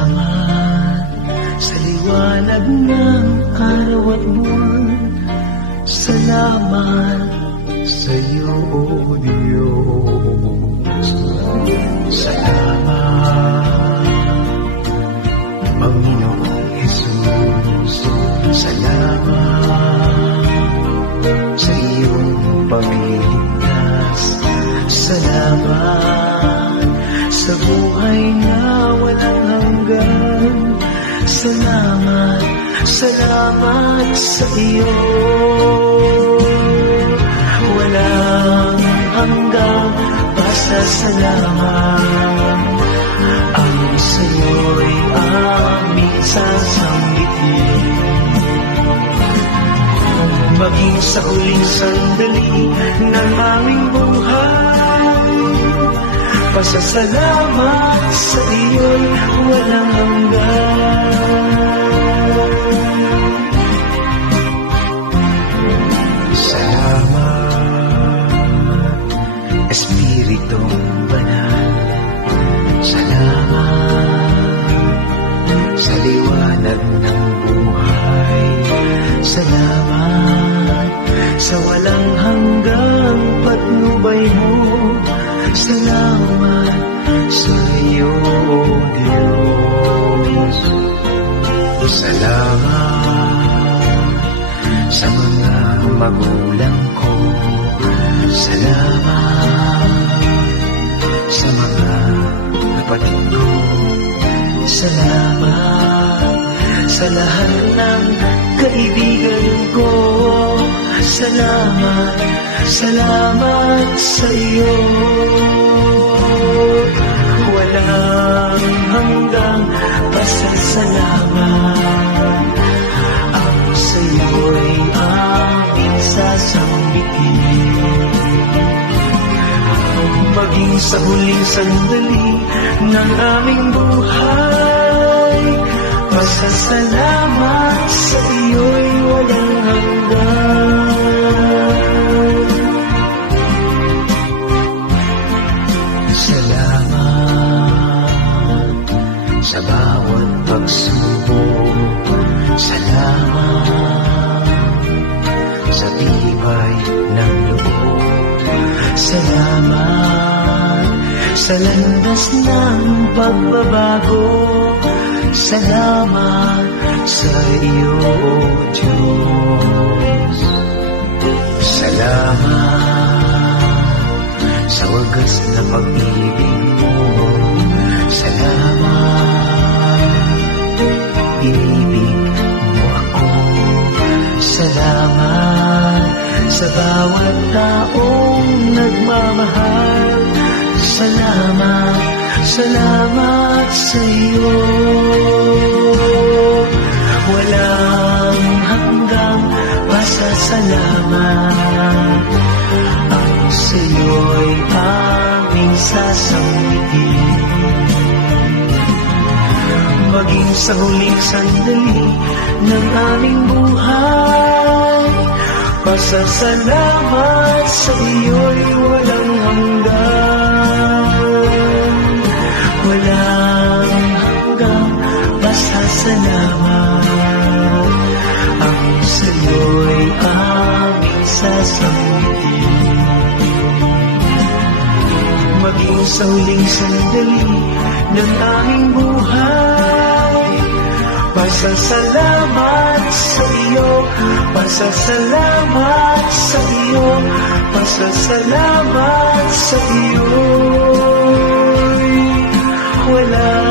Salamat sa liwanag ng araw at buwan. Salamat sa iyo, O Diyos. Salamat, Panginoong Jesus. Salamat sa iyong pagliligtas. Salamat sa buhay na walang hanggan. Salamat, salamat sa iyo. Walang hanggang pasasalamat. Ang sa'yo'y aming sasambitin. Maging sa huling sandali ng aming buhay, pasasalamat sa iyo'y walang hanggan. Salamat, Espiritong Banal. Salamat sa liwanag ng buhay. Salamat sa walang hanggang patnubay mo. Salamat sa iyo, O Diyos. Salamat sa mga magulang ko. Salamat sa mga kapatid ko. Salamat sa lahat ng kaibigan ko. Salamat, salamat sa iyo. Walang hanggang pasasalamat. Ang sa iyo'y aming sasambitin. Maging sa huling sandali ng aming buhay, pasasalamat sa iyo'y walang hanggan. Salamat sa bawat pagsubok. Salamat sa tibay ng loob. Salamat sa landas ng pagbabago. Salamat sa iyo, O Diyos. Salamat sa wagas na pag-ibig mo. Salamat, inibig mo ako. Salamat sa bawat taong nagmamahal. Salamat, salamat sa iyo. Walang hanggang pasasalamat. Ang sa iyo'y aming sasambitin. Maging sa huling sandali ng aming buhay, pasasalamat sa iyo'y walang hanggan. Walang hanggang pasasalamat. Ang sa iyo'y aming sasambitin. Maging sa huling sandali ng aming buhay, pasasalamat sa iyo, pasasalamat sa iyo, pasasalamat sa iyo. Wala